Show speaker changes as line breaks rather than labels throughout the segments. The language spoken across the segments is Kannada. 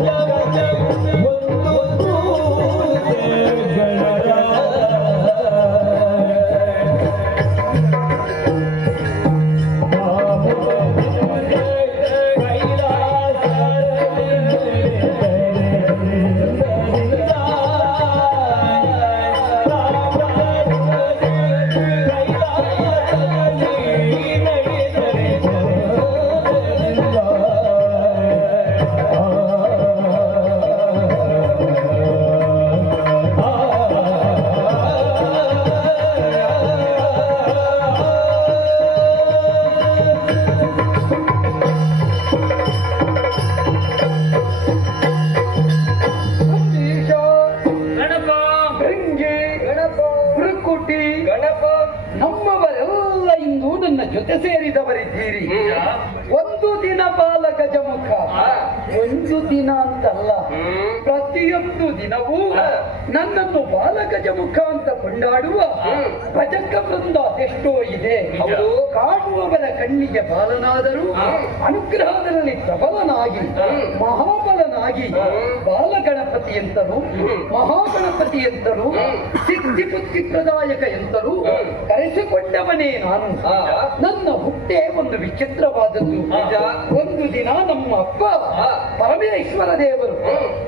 ನಂದೀಶ, ಜೊತೆ ಸೇರಿದವರಿದ್ದೀರಿ. ಒಂದು ದಿನ ಬಾಲ ಗಜಮುಖ. ಒಂದು ದಿನ ಅಂತಲ್ಲ ಪ್ರತಿಯೊಂದು ದಿನವೂ. ನನ್ನನ್ನು ಬಾಲ ಗಜಮುಖ ಅಂತ ಕೊಂಡಾಡುವ. ಭಜಕ ವೃಂದ ಅದೆಷ್ಟೋ ಇದೆ
ಅವರು
ಕಾಣುವವರ ಕಣ್ಣಿಗೆ ಬಾಲನಾದರೂ. ಅನುಗ್ರಹದಲ್ಲಿ ಪ್ರಬಲನಾಗಿ ಮಹಾಬಲನಾಗಿ. ಬಾಲಗಣಪತಿ ಎಂತರು. ಮಹಾಗಣಪತಿ ಎಂತರು ಸಿದ್ಧಿ ಬುದ್ಧಿ ಪ್ರದಾಯಕ ಎಂತರು
ಹ್ಮ್.
ಕರೆಸಿಕೊಂಡವನೇ ನಾನು. ನನ್ನ ಹುಟ್ಟೆ ಒಂದು ವಿಚಿತ್ರವಾದದ್ದು. ಒಂದು ದಿನ ನಮ್ಮ ಅಪ್ಪ. ಪರಮೇಶ್ವರ ದೇವರು.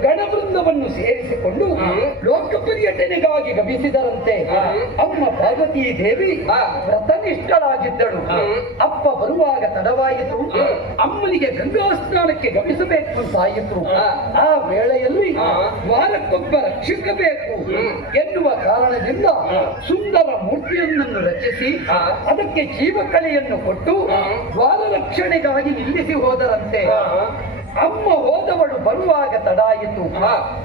ಗಣವೃಂದವನ್ನು ಸೇರಿಸಿಕೊಂಡು. ಲೋಕ ಪರ್ಯಟನೆಗಾಗಿ ಗಮಿಸಿದರಂತೆ ಅಮ್ಮ ಪಾರ್ವತಿ ದೇವಿ. ವ್ರತನಿಷ್ಠಳಾಗಿದ್ದಳು ಅಪ್ಪ ಬರುವಾಗ ತಡವಾಯಿತು ಅಮ್ಮನಿಗೆ ಗಂಗಾ ಸ್ನಾನಕ್ಕೆ ಗಮಿಸಬೇಕು
ಸಾಯಿತು
ಆ ವೇಳೆಯಲ್ಲಿ. ವಾರಕ್ಕೊಬ್ಬ ರಕ್ಷಕ ಬೇಕು
ಹ್ಮ್.
ಎನ್ನುವ ಕಾರಣದಿಂದ ಸುಂದರ ಮೂರ್ತಿಯೊಂದನ್ನು ರಚಿಸಿ ಅದಕ್ಕೆ ಜೀವಕಲೆಯನ್ನು ಕೊಟ್ಟು. ದ್ವಾರ ರಕ್ಷಣೆಗಾಗಿ ನಿಲ್ಲಿಸಿ ಹೋದರಂತೆ. ಅಮ್ಮ ಹೋದವಳು ಬರುವಾಗ ತಡಾಯಿತು.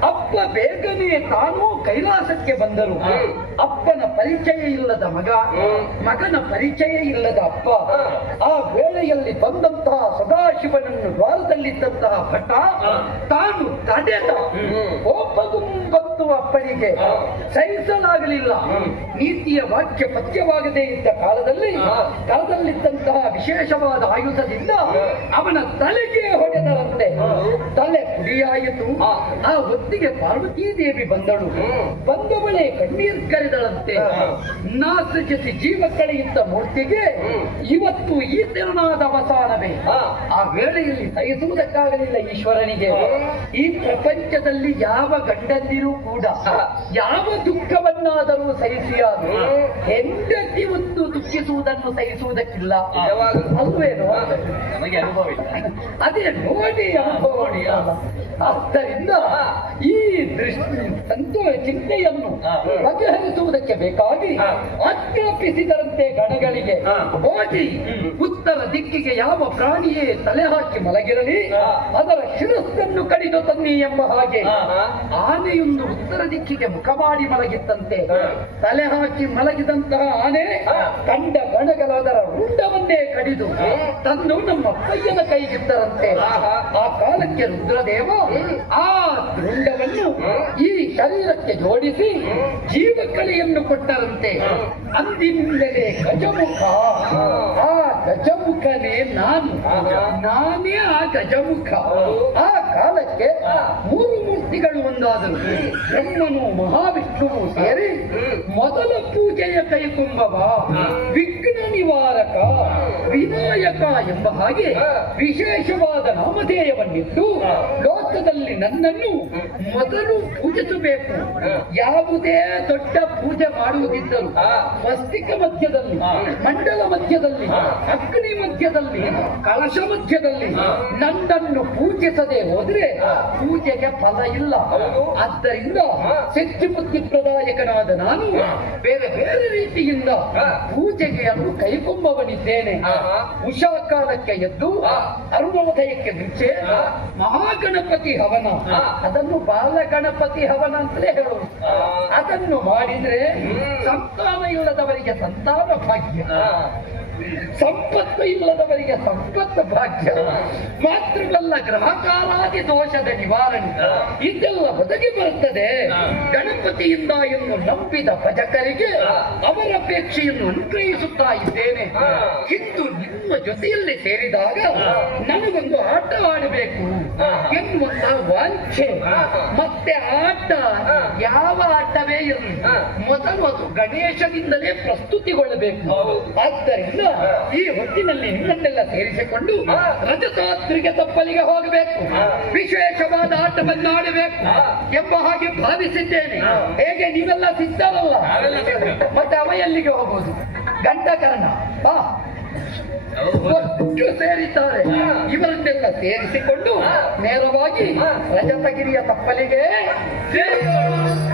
ಅಪ್ಪ ಬೇಗನೆ ತಾನೂ ಕೈಲಾಸಕ್ಕೆ ಬಂದರು. ಅಪ್ಪನ ಪರಿಚಯ ಇಲ್ಲದ ಮಗ ಮಗನ ಪರಿಚಯ ಇಲ್ಲದ ಅಪ್ಪ ಆ ವೇಳೆಯಲ್ಲಿ ಬಂದಂತಹ ಸದಾಶಿವನನ್ನು ದ್ವಾರದಲ್ಲಿದ್ದಂತಹ
ಭಟ್ಟ
ತಾನು ತಡೆದ
ಹ್ಮ್.
ಕೋಪಗುಂಬತ್ತು ಅಪ್ಪನಿಗೆ. ಸಹಿಸಲಾಗಲಿಲ್ಲ. ನೀತಿಯ ವಾಕ್ಯ ಪಥ್ಯವಾಗದೇ ಇದ್ದ ಕಾಲದಲ್ಲಿ. ಕಾಲದಲ್ಲಿದ್ದಂತಹ ವಿಶೇಷವಾದ ಆಯುಧದಿಂದ ಅವನ ತಲೆಗೆ ಹೊಡೆದರಂತೆ ತಲೆ
ಹಾ.
ಆ ಹೊತ್ತಿಗೆ ಪಾರ್ವತೀ ದೇವಿ ಬಂದಳು. ಬಂದವಳೆ ಕಣ್ಣೀರ್ ಕರೆದಳಂತೆ. ನಾ ಸೃಜಿಸಿ ಜೀವ ಕಳೆಯುತ್ತ ಮೂರ್ತಿಗೆ ಇವತ್ತು ಈ ತಿರುನಾದ ಅವಸಾನವೇ. ಆ ವೇಳೆಯಲ್ಲಿ ಸಹಿಸುವುದಕ್ಕಾಗಲಿಲ್ಲ ಈಶ್ವರನಿಗೆ. ಈ ಪ್ರಪಂಚದಲ್ಲಿ ಯಾವ ಗಂಡಂದಿರೂ ಕೂಡ ಯಾವ ದುಃಖವನ್ನಾದರೂ
ಸಹಿಸಿಯಾದರೂ.
ಹೆಂಡತಿ ಒಂದು ದುಃಖಿಸುವುದನ್ನು ಸಹಿಸುವುದಕ್ಕಿಲ್ಲ. ಅಲ್ವೇನು?
ನಮಗೆ ಅನುಭವ ಇಲ್ಲ.
ಅದೇ ನೋಡಿ ಅನುಭವ. ಆದ್ದರಿಂದ ಈ ದೃಷ್ಟಿ ಸಂತೋ ಚಿಂತೆಯನ್ನು. ಬಗೆಹರಿಸುವುದಕ್ಕೆ ಬೇಕಾಗಿ ಆಜ್ಞಾಪಿಸಿದಂತೆ ಗಣಗಳಿಗೆ. ಹೋಗಿ ಉತ್ತರ ದಿಕ್ಕಿಗೆ ಯಾವ ಪ್ರಾಣಿಯೇ ತಲೆ ಹಾಕಿ ಮಲಗಿರಲಿ ಅದರ ಶಿರಸ್ಸನ್ನು ಕಡಿದು ತನ್ನಿ ಎಂಬ ಹಾಗೆ. ಆನೆಯೊಂದು ಉತ್ತರ ದಿಕ್ಕಿಗೆ ಮುಖ ಮಾಡಿ ಮಲಗಿತ್ತಂತೆ ತಲೆ ಹಾಕಿ ಮಲಗಿದಂತಹ ಆನೆ. ಕಂಡ ಗಣಗಳು ಅದರ ರುಂಡವನ್ನೇ ಕಡಿದು. ತಂದು ನಮ್ಮ ಅಪ್ಪಯ್ಯನ ಕೈಗಿದ್ದರಂತೆ. ಆ ಕಾಲಕ್ಕೆ ರುದ್ರದೇವ. ಆ ರುಂಡವನ್ನು ಈ ಶರೀರಕ್ಕೆ ಜೋಡಿಸಿ ಜೀವಕಲೆಯನ್ನು ಕೊಟ್ಟರಂತೆ. ಅಂದಿನಿಂದಲೇ ಗಜಮುಖ ಆ ಗಜಮುಖನೇ ನಾನು. ನಾನೇ ಆ ಗಜಮುಖ ಆ ಕಾಲಕ್ಕೆ ಮೂರು ಮೂರ್ತಿಗಳು ಒಂದಾದರು ಬ್ರಹ್ಮನು ಮಹಾವಿಷ್ಣುವು ಸೇರಿ ಮೊದಲ ಪೂಜೆಯ ಕೈಕೊಂಬವ. ವಿಘ್ನ ನಿವಾರಕ, ವಿನಾಯಕ ಎಂಬ ಹಾಗೆ ವಿಶೇಷವಾದ ನಾಮಧೇಯವನ್ನಿಟ್ಟು
ಹಾ.
ಲೋಕದಲ್ಲಿ ನನ್ನನ್ನು ಮೊದಲು ಪೂಜಿಸಬೇಕು ಯಾವುದೇ ದೊಡ್ಡ ಪೂಜೆ ಮಾಡುವುದಿದ್ದರೂ. ಸ್ವಸ್ತಿಕ ಮಧ್ಯದಲ್ಲಿ ಮಂಡಲ ಮಧ್ಯದಲ್ಲಿ. ಅಗ್ನಿ ಮಧ್ಯದಲ್ಲಿ ಕಲಶ ಮಧ್ಯದಲ್ಲಿ ನನ್ನನ್ನು ಪೂಜಿಸದೆ ಹೋದ್ರೆ ಪೂಜೆಗೆ ಫಲ ಇಲ್ಲ ಆದ್ದರಿಂದ. ಸಿದ್ಧಿ ಬುದ್ಧಿ ಪ್ರದಾಯಕನಾದ ನಾನು ಬೇರೆ ಬೇರೆ ರೀತಿಯಿಂದ. ಪೂಜೆಗೆ ಅನ್ನು ಕೈಕೊಂಬವನಿದ್ದೇನೆ
ಆಹಾ.
ಉಷಾ ಕಾಲಕ್ಕೆ ಎದ್ದು. ಅರುಣೋದಯಕ್ಕೆ ಮುಂಚೆ
ಹಾ.
ಮಹಾಗಣಪತಿ ಹವನ. ಅದನ್ನು ಬಾಲ ಗಣಪತಿ ಹವನ ಅಂತಲೇ ಹೇಳುವುದು ಅದನ್ನು ಮಾಡಿದ್ರೆ. ಸಂತಾನ ಇಲ್ಲದವರಿಗೆ ಸಂತಾನ ಭಾಗ್ಯ. ಸಂಪತ್ತು ಇಲ್ಲದವರಿಗೆ ಸಂಪತ್ತು ಭಾಗ್ಯ. ಮಾತ್ರವಲ್ಲ ಗ್ರಹಕಾರಾದಿ ದೋಷದ ನಿವಾರಣೆ. ಇದೆಲ್ಲ ಒದಗಿ ಬರುತ್ತದೆ. ಗಣಪತಿಯಿಂದ ಎಂದು ನಂಬಿದ ಭಜಕರಿಗೆ ಅವರ ಅಪೇಕ್ಷೆಯನ್ನು ಅನುಗ್ರಹಿಸುತ್ತಾ ಇದ್ದೇನೆ. ಇಂದು ನಿಮ್ಮ ಜೊತೆಯಲ್ಲಿ ಸೇರಿದಾಗ ನನಗೊಂದು ಆಟ ಆಡಬೇಕು ಎನ್ನುವಂತಹ ವಾಂಛೆ. ಮತ್ತೆ ಆಟ ಯಾವ ಆಟವೇ ಇರಲಿ ಮೊದಲು ಅದು ಗಣೇಶನಿಂದಲೇ ಪ್ರಸ್ತುತಿಗೊಳ್ಳಬೇಕು. ಆದ್ದರಿಂದ ಈ ಹೊತ್ತಿನಲ್ಲಿ ನಿಮ್ಮನ್ನೆಲ್ಲ ಸೇರಿಸಿಕೊಂಡು ರಜತಾತ್ರಿಗೆ ತಪ್ಪಲಿಗೆ ಹೋಗಬೇಕು. ವಿಶೇಷವಾದ ಆಟವನ್ನು ಆಡಬೇಕು ಎಂಬ ಹಾಗೆ ಭಾವಿಸಿದ್ದೇನೆ. ಹೇಗೆ ನೀವೆಲ್ಲ ಸಿದ್ಧರಲ್ಲ?
ನಾವೆಲ್ಲ
ಮತ್ತೆ ಅವ ಎಲ್ಲಿಗೆ ಹೋಗುವುದು. ಗಂಟಕರ್ಣ ಬಾ. ಒಟ್ಟು ಸೇರಿದ್ದಾರೆ. ಇವರನ್ನೆಲ್ಲ ಸೇರಿಸಿಕೊಂಡು ನೇರವಾಗಿ ರಜತಗಿರಿಯ ತಪ್ಪಲಿಗೆ ನಮ್ಮವರೇ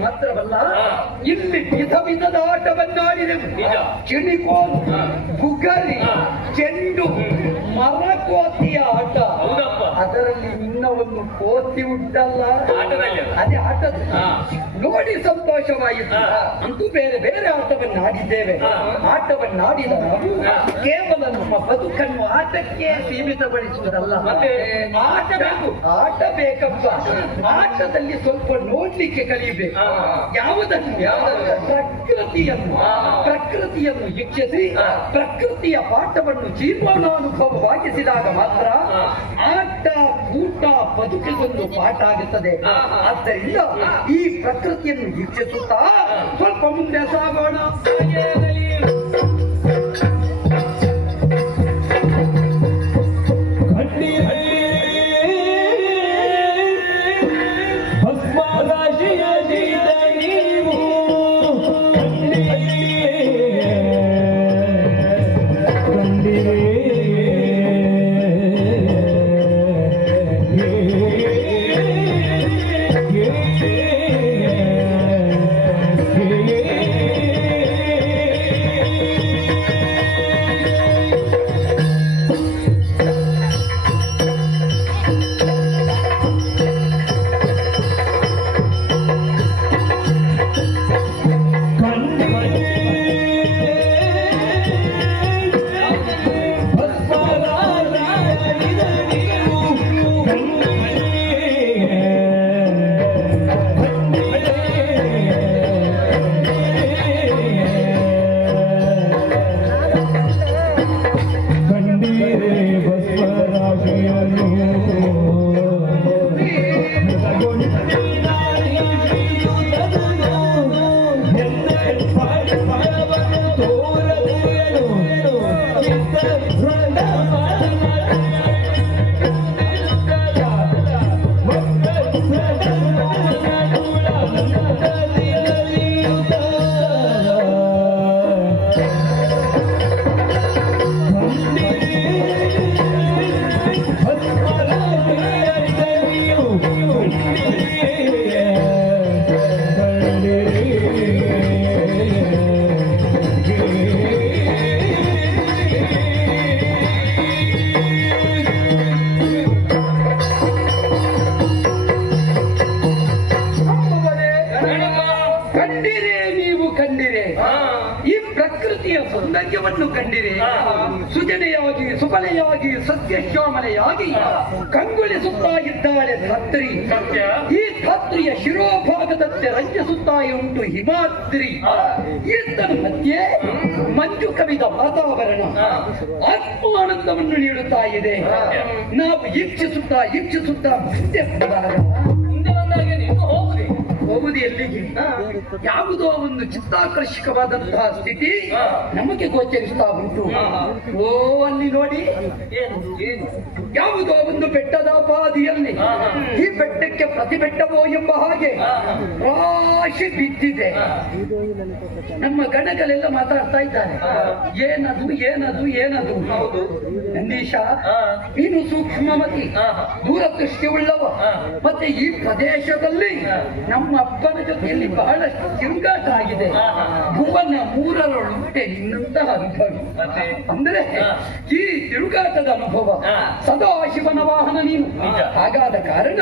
ಮಾತ್ರವಲ್ಲ ಇಲ್ಲಿ ವಿಧ ವಿಧದ ಆಟವನ್ನಾಡಿದೆವು
ಹಾ.
ಬುಗರಿ ಚೆಂಡು ಮರಕೋತಿಯ ಆಟ. ಅದರಲ್ಲಿ ಒಂದು ಕೋತಿ ಉಂಟಲ್ಲ?
ಅದು.
ಆಟದ ನೋಡಿ ಸಂತೋಷವಾಯಿತು. ಅಂತೂ ಬೇರೆ ಬೇರೆ ಆಟವನ್ನು ಆಡಿದ್ದೇವೆ
ಹಾ.
ಆಟವನ್ನಾಡಿದ ನಾವು ಕೇವಲ ನಮ್ಮ ಬದುಕನ್ನು ಆಟಕ್ಕೆ ಸೀಮಿತಗೊಳಿಸುವುದಲ್ಲ.
ಮತ್ತೆ?
ಆಟ ಬೇಕು. ಆಟ ಬೇಕಪ್ಪ. ಆಟದಲ್ಲಿ ಸ್ವಲ್ಪ ನೋಡ್ಲಿಕ್ಕೆ ಕಲಿಬೇಕು. ಯಾವುದನ್ನು?
ಯಾವುದನ್ನು?
ಪ್ರಕೃತಿಯನ್ನು. ಪ್ರಕೃತಿಯನ್ನು
ಇಚ್ಛಿಸಿ
ಪ್ರಕೃತಿಯ ಪಾಠವನ್ನು ಜೀವನಾನುಭವವಾಗಿಸಿದಾಗ ಮಾತ್ರ ಬದುಕಿಗೊಂದು ಪಾಠ ಆಗುತ್ತದೆ. ಆದ್ದರಿಂದ ಈ ಪ್ರಕೃತಿಯನ್ನು ವೀಕ್ಷಿಸುತ್ತಾ ಸ್ವಲ್ಪ ಮುಂದೆ ಸಾಗೋಣ. ಸುಬಲೆಯಾಗಿ ಸತ್ಯಶ್ಯಾಮಲೆಯಾಗಿ ಕಂಗೊಳಿಸುತ್ತಾ ಇದ್ದಾಳೆ ಧಾತ್ರಿ
ಸತ್ಯ.
ಈ ಧಾತ್ರಿಯ ಶಿರೋಭಾಗದಂತೆ ರಂಜಿಸುತ್ತಾ ಉಂಟು ಹಿಮಾದ್ರಿ. ಈತನ ಮಧ್ಯೆ ಮಂಜು ಕವಿದ ವಾತಾವರಣ
ಹಾ.
ಆತ್ಮಾನಂದವನ್ನು ನೀಡುತ್ತಾ ಇದೆ. ನಾವು ಇಚ್ಛಿಸುತ್ತಾ ಈಕ್ಷಿಸುತ್ತಾ ಮುಂದೆ ಎಲ್ಲಿಗೆ ಯಾವುದೋ ಒಂದು ಚಿತ್ತಾಕರ್ಷಕವಾದಂತಹ ಸ್ಥಿತಿ ನಮಗೆ ಗೋಚರಿಸ್ತಾ ಉಂಟು ಓ, ಅಲ್ಲಿ ನೋಡಿ ಯಾವುದೋ ಒಂದು ಬೆಟ್ಟದ
ಹಾ.
ಈ ಬೆಟ್ಟಕ್ಕೆ ಪ್ರತಿ ಬೆಟ್ಟವೋ ಎಂಬ ಹಾಗೆ. ರಾಶಿ ಬಿದ್ದಿದೆ ನಮ್ಮ ಗಣಗಳೆಲ್ಲ ಮಾತಾಡ್ತಾ ಇದ್ದಾರೆ. ಏನದು ಏನದು ಏನದು. ನಂದೀಶ. ನೀನು ಸೂಕ್ಷ್ಮಮತಿ. ದೂರದೃಷ್ಟಿ ಉಳ್ಳವ ಮತ್ತೆ ಈ ಪ್ರದೇಶದಲ್ಲಿ ನಮ್ಮ ಅಪ್ಪನ ಜೊತೆಯಲ್ಲಿ ಬಹಳಷ್ಟು ತಿರುಗಾಟ ಆಗಿದೆ. ಭುವನ ಮೂರರೊಳಗೆ ನಿನ್ನಂತಹ ಅನುಭವ? ಅಂದ್ರೆ. ಈ ತಿರುಗಾಟದ ಅನುಭವ. ಸದಾ ಶಿವನ ವಾಹನ ನೀನು. ಹಾಗಾದ ಕಾರಣ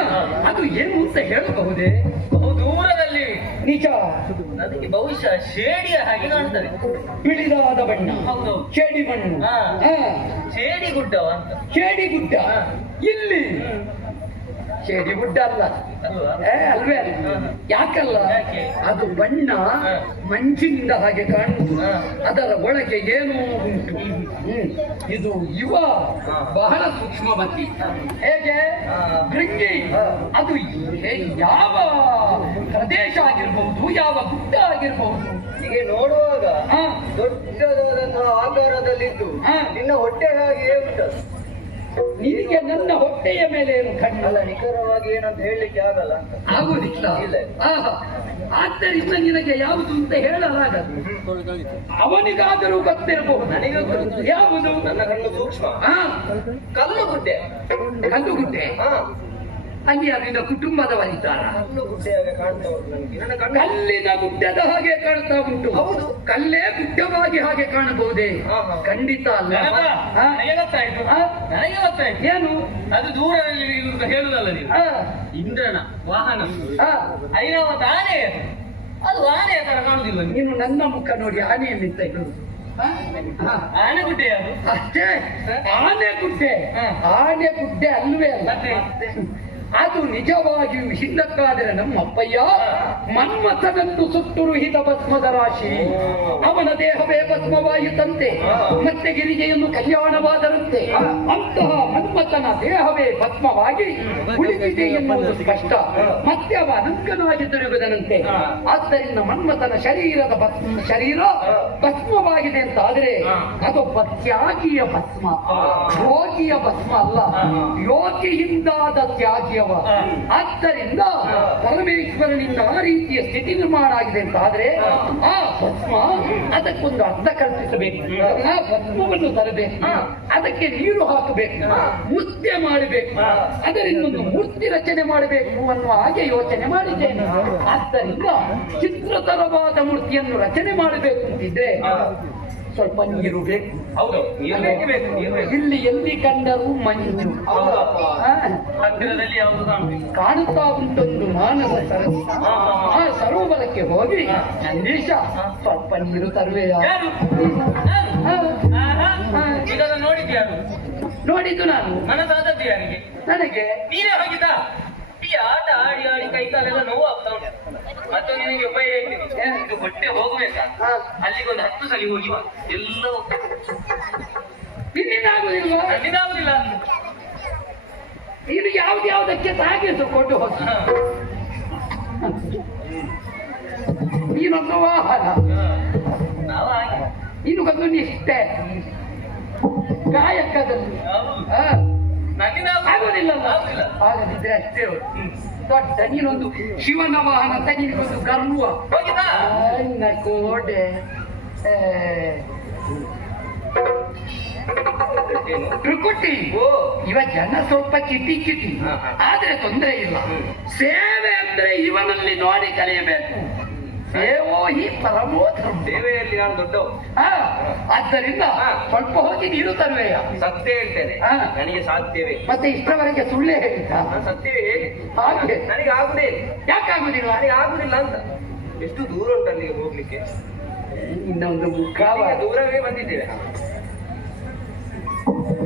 ಅದು ಏನು ಅಂತ ಹೇಳಬಹುದೇ?
ಬಹು ದೂರದಲ್ಲಿ.
ನಿಜ.
ನನಗೆ ಬಹುಶಃ ಶೇಡಿಯ ಹಾಗೆ ಕಾಣ್ತದೆ.
ಬಿಳಿದಾದ ಬಣ್ಣ.
ಹೌದು.
ಚೇಡಿ ಮಣ್ಣು
ಚೇಡಿ
ಗುಡ್ಡ
ಶೇಡಿ ಅಂತ.
ಚೇಡಿ ಗುಡ್ಡ. ಇಲ್ಲಿ. ಚೇಡಿ ಗುಡ್ಡ ಅಲ್ಲ.
ಅಲ್ವಾ?
ಯಾಕಲ್ಲ ಅದು ಬಣ್ಣ
ಮಂಚಿನಿಂದ
ಮಂಜಿನಿಂದ ಹಾಗೆ ಕಾಣುವುದು. ಅದರ ಒಳಗೆ ಏನು ಉಂಟು. ಇದು ಯುವ. ಬಹಳ ಸೂಕ್ಷ್ಮವತಿ ಹೇಗೆ. ಭೃಂಗಿ ಅದು ಯಾವ ಪ್ರದೇಶ ಆಗಿರ್ಬಹುದು ಯಾವ ಗುಡ್ಡ ಆಗಿರ್ಬಹುದು
ಹೀಗೆ ನೋಡುವಾಗ. ದೊಡ್ಡದಾದಂತಹ ಆಕಾರದಲ್ಲಿದ್ದು. ನಿನ್ನ ಹೊಟ್ಟೆ ಹಾಗೆ ಉಂಟು
ನಿನಗೆ ನನ್ನ ಹೊಟ್ಟೆಯ ಮೇಲೆ ಏನು ಕಣ್ಣಲ್ಲ
ನಿಖರವಾಗಿ ಏನಂತ ಹೇಳಲಿಕ್ಕೆ ಆಗಲ್ಲ
ಆಗೋದಿಲ್ಲ. ಆದ್ದರಿಂದ ನಿನಗೆ ಯಾವುದು ಅಂತ ಹೇಳಲಾಗದು. ಅವನಿಗಾದರೂ ಗೊತ್ತಿರಬಹುದು.
ನನಗೆ.
ಯಾವುದು?
ನನ್ನ ಕಣ್ಣು ಸೂಕ್ಷ್ಮ. ಕಲ್ಲು ಗುಡ್ಡೆ ಕಲ್ಲು ಗುಡ್ಡೆ ಕಾಣ್ತಾ ಕುಟುಂಬದ ನನಗೆ. ನನ್ನ ಕಣ್ಣು.
ಕಲ್ಲಿನ ಗುಡ್ಡದ ಹಾಗೆ ಕಾಣ್ತಾ ಉಂಟು.
ಹೌದು.
ಕಲ್ಲೇ ಗುಡ್ಡವಾಗಿ ಹಾಗೆ ಕಾಣಬಹುದೇ. ಖಂಡಿತ ಅಲ್ಲ. ಏನು?
ಅದು ದೂರದಲ್ಲಿ ಹೇಳುದಲ್ಲ ನೀವು? ಇಂದ್ರನ ವಾಹನ. ಐರಾವತ ಆನೆ ಅದು. ಆನೆ ಆನೆಯ ತರ ಕಾಣುದಿಲ್ಲ
ನೀನು ನನ್ನ ಮುಖ ನೋಡಿ ಆನೆಯನ್ನಿಂತ ನಿಂತ? ಹಾ.
ಆನೆ ಗುಡ್ಡೆ ಅದು.
ಅಷ್ಟೇ. ಆನೆ ಗುಡ್ಡೆ. ಆನೆ ಗುಡ್ಡೆ ಅಲ್ವೇ ಅಲ್ಲ? ಅದು ನಿಜವಾಗಿಯೂ ಹಿಂದಕ್ಕಾದರೆ ನಮ್ಮಪ್ಪಯ್ಯ ಮನ್ಮಥನನ್ನು ಸುತ್ತುರುಹಿತ ಭಸ್ಮದ ರಾಶಿ. ಅವನ ದೇಹವೇ ಭಸ್ಮವಾಯಿತಂತೆ ಮತ್ತೆ ಗಿರಿಜೆಯನ್ನು ಕಲ್ಯಾಣವಾದರಂತೆ. ಅಂತಹ ಮನ್ಮಥನ ದೇಹವೇ ಭಸ್ಮವಾಗಿ ಉಳಿದಿದೆ ಎನ್ನುವುದು ಸ್ಪಷ್ಟ. ಮತ್ತೆ ಅವ ಅನಂಕನಾಗಿ ತಿರುಗಿದನಂತೆ. ಆದ್ದರಿಂದ ಮನ್ಮಥನ ಶರೀರದ ಭಸ್ಮ ಶರೀರ ಭಸ್ಮವಾಗಿದೆ ಅಂತ ಆದರೆ ಅದೊಬ್ಬ ತ್ಯಾಗಿಯ ಭಸ್ಮ. ಯೋಗಿಯ ಭಸ್ಮ ಅಲ್ಲ. ಯೋಗಿಯಿಂದಾದ ತ್ಯಾಗಿಯವ ಆದ್ದರಿಂದ ಪರಮೇಶ್ವರನಿಂದ ಆ ರೀತಿಯ ಸ್ಥಿತಿ ನಿರ್ಮಾಣ ಆಗಿದೆ ಅಂತ ಆದ್ರೆ ಆ ಭಸ್ಮ ಅದಕ್ಕೊಂದು ಅರ್ಥ ಕಲ್ಪಿಸಬೇಕು. ಆ ಭಸ್ಮವನ್ನು ತರಬೇಕು. ಅದಕ್ಕೆ ನೀರು ಹಾಕಬೇಕು. ಮುದ್ದೆ ಮಾಡಬೇಕು. ಅದರಿಂದ ಒಂದು ಮೂರ್ತಿ ರಚನೆ ಮಾಡಬೇಕು ಅನ್ನುವ ಹಾಗೆ ಯೋಚನೆ ಮಾಡಿದ್ದೇನೆ. ಆದ್ದರಿಂದ ಚಿತ್ರತರವಾದ ಮೂರ್ತಿಯನ್ನು ರಚನೆ ಮಾಡಬೇಕು ಅಂತಿದ್ರೆ ಸ್ವಲ್ಪ ನೀರು ಬೇಕು.
ಹೌದು
ಇಲ್ಲಿ ಎಲ್ಲಿ ಕಂಡರೂ ಮಂಜು.
ಹತ್ತಿರದಲ್ಲಿ
ಕಾಣುತ್ತಾ ಉಂಟೊಂದು ಮಾನವ
ಹಾ.
ಆ ಸರೋವರಕ್ಕೆ ಹೋಗಿ ನಂದೀಶ ಸ್ವಲ್ಪ ನೀರು ತರುವೆಯ?
ನೋಡಿದ್ಯಾರು
ನೋಡಿದ್ದು ನಾನು.
ಮನಸ್ಸಾದದ್ದು ಯಾರಿಗೆ?
ನನಗೆ.
ನೀರೇ ಹೋಗಿದ್ದ? ಈ ಆಟ ಆಡಿ ಆಡಿ ಕೈ ಕಾಲೆಲ್ಲ ನೋವು ಆಗ್ತಾ ಉಂಟು ಮತ್ತು ನಿನಗೆ ಉಪಾಯ ಇದು ಹೊಟ್ಟೆ ಹೋಗ್ಬೇಕಾ. ಅಲ್ಲಿಗೆ ಒಂದು ಹತ್ತು ಸಲ ಹೋಗಿ ಬಾ. ಎಲ್ಲ ಹೋಗ್ತದೆ.
ಇನ್ನೇನಾಗುದಿಲ್ವಾ
ನನ್ನಿಂದಾಗುದಿಲ್ಲ
ನೀನು ಯಾವ್ದು ಯಾವ್ದಕ್ಕೆ ಸಾಗಿಸು ಕೊಟ್ಟು
ಹೋದ.
ನೀನೊಂದು ವಾಹನ.
ನೀನು
ಒಂದು ನಿಷ್ಠೆ. ಗಾಯಕದಲ್ಲಿ.
ಹೌದು.
ಆ,
ನನ್ನಿಂದ
ಆಗುದಿಲ್ಲ.
ಆಗುದಿಲ್ಲ
ಆಗದಿದ್ರೆ ಅಷ್ಟೇ ದೊಡ್ಡ ನೀನೊಂದು ಶಿವನ ವಾಹನ ಅಂತ ನಿನಗೊಂದು ಗರ್ವ ನನ್ನ ಕೋಡೆ ತ್ರಿಕುಟಿ.
ಓ.
ಇವ ಜನ ಸ್ವಲ್ಪ
ಚಿಟಿ ಚಿಟಿ.
ಆದ್ರೆ ತೊಂದರೆ ಇಲ್ಲ. ಸೇವೆ ಅಂದ್ರೆ ಇವನಲ್ಲಿ ನೋಡಿ ಕಲಿಯಬೇಕು. ಸೇವೋ ಹಿ ಪರಮೋ ಧರ್ಮ.
ಸೇವೆಯಲ್ಲಿ ನಾನು
ದೊಡ್ಡ ಆದ್ದರಿಂದ. ಸ್ವಲ್ಪ ಹೋಗಿ ನೀರು ತರುವೆಯ.
ಸತ್ಯ ಹೇಳ್ತೇನೆ.
ಹಾ.
ನನಗೆ ಸಾಧ್ಯವೇ.
ಮತ್ತೆ ಇಷ್ಟವರೆಗೆ ಸುಳ್ಳೇ ಹೇಳಿದ್ದ?
ಸತ್ಯವೇ ಹೇಳಿ
ಹಾಗೆ.
ನನಗೆ ಆಗುದೇ ಯಾಕೆ
ಯಾಕಾಗುದಿಲ್ಲ?
ನನಗೆ ಆಗುದಿಲ್ಲ ಅಂತ. ಎಷ್ಟು ದೂರ ಉಂಟು ಅಲ್ಲಿಗೆ ಹೋಗ್ಲಿಕ್ಕೆ?
ಇನ್ನೊಂದು ಮುಖಾವ
ದೂರವೇ ಬಂದಿದ್ದೇವೆ.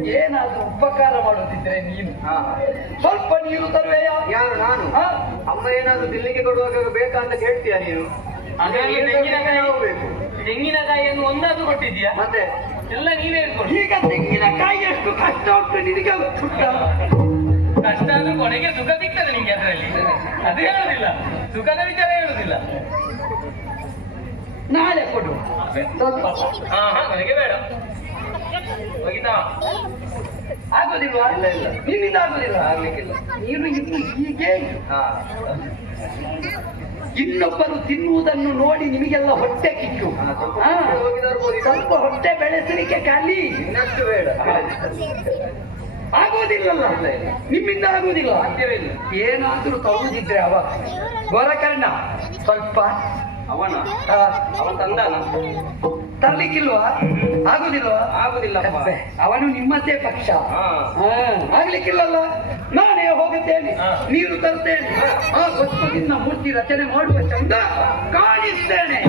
ಏನಾದ್ರೂ ಉಪಕಾರ ಮಾಡುತ್ತಿದ್ರೆ ನೀನು.
ಹಾ.
ಸ್ವಲ್ಪ ನೀರು ತರುವೆಯಾ.
ಯಾರು? ನಾನು?
ಹಾ?
ಅಮ್ಮ ಏನಾದ್ರೂ ದಿಲ್ಲಿಗೆ ಕೊಡುವಾಗ ಬೇಕಾ ಅಂತ ಕೇಳ್ತೀಯ ನೀನು?
ತೆಂಗಿನಕಾಯಿ ತೆಂಗಿನಕಾಯಿಯನ್ನು ಒಂದಾದ್ರೂ ಕೊಟ್ಟಿದ್ಯಾ
ಮತ್ತೆ?
ಎಲ್ಲ ನೀವೇ
ಈಗ ತೆಂಗಿನಕಾಯಿ ಎಷ್ಟು ಕಷ್ಟ ಉಂಟು ನಿನಗೆ?
ಕಷ್ಟ ಅಂದ್ರೆ ಕೊನೆಗೆ ಸುಖ ಸಿಗ್ತದೆ ನಿಮ್ಗೆ ಅದರಲ್ಲಿ. ಅದು ಹೇಳುದಿಲ್ಲ. ಸುಖದ ವಿಚಾರ ಹೇಳುದಿಲ್ಲ.
ನಾಳೆ ಕೊಡು.
ಹಾ ಹಾ ನನಗೆ ಬೇಡ. ಹೋಗಿತಾ
ಆಗೋದಿಲ್ವಾ?
ಇಲ್ಲ, ಇಲ್ಲ.
ನಿನ್ನಿಂದ ಆಗುದಿಲ್ಲ
ಆಗ್ಲಿಕ್ಕಿಲ್ಲ.
ನೀನು ಇನ್ನು ಹೀಗೆ
ಹಾ.
ಇನ್ನೊಬ್ಬರು ತಿನ್ನುವುದನ್ನು ನೋಡಿ ನಿಮಗೆಲ್ಲ ಹೊಟ್ಟೆ ಕಿಕ್ಕು
ಹಾ, ಸ್ವಲ್ಪ ಹೊಟ್ಟೆ
ಬೆಳೆಸಲಿಕ್ಕೆ ಖಾಲಿ.
ಇನ್ನಷ್ಟು ಬೇಡ.
ಆಗುವುದಿಲ್ಲಲ್ಲ. ನಿಮ್ಮಿಂದ
ಇಲ್ಲ
ಏನಾದ್ರೂ ತಗುದಿದ್ರೆ ಅವ ಗೊರಕರ್ಣ ಸ್ವಲ್ಪ
ಅವನ ಅವ ತಂದಾನ
ತರ್ಲಿಕ್ಕಿಲ್ವಾ? ಆಗುದಿಲ್ವಾ? ಆಗುದಿಲ್ಲ ಅವನು ನಿಮ್ಮದೇ ಪಕ್ಷ. ಆಗ್ಲಿಕ್ಕಿಲ್ಲಲ್ಲ? ನಾನೇ ಹೋಗುತ್ತೇನೆ. ನೀರು ತರ್ತೇನೆ ಆ ಭಸ್ಮದಿಂದ ಮೂರ್ತಿ ರಚನೆ ಮಾಡುವ ಚಂದ ಕಾಣಿಸ್ತೇನೆ.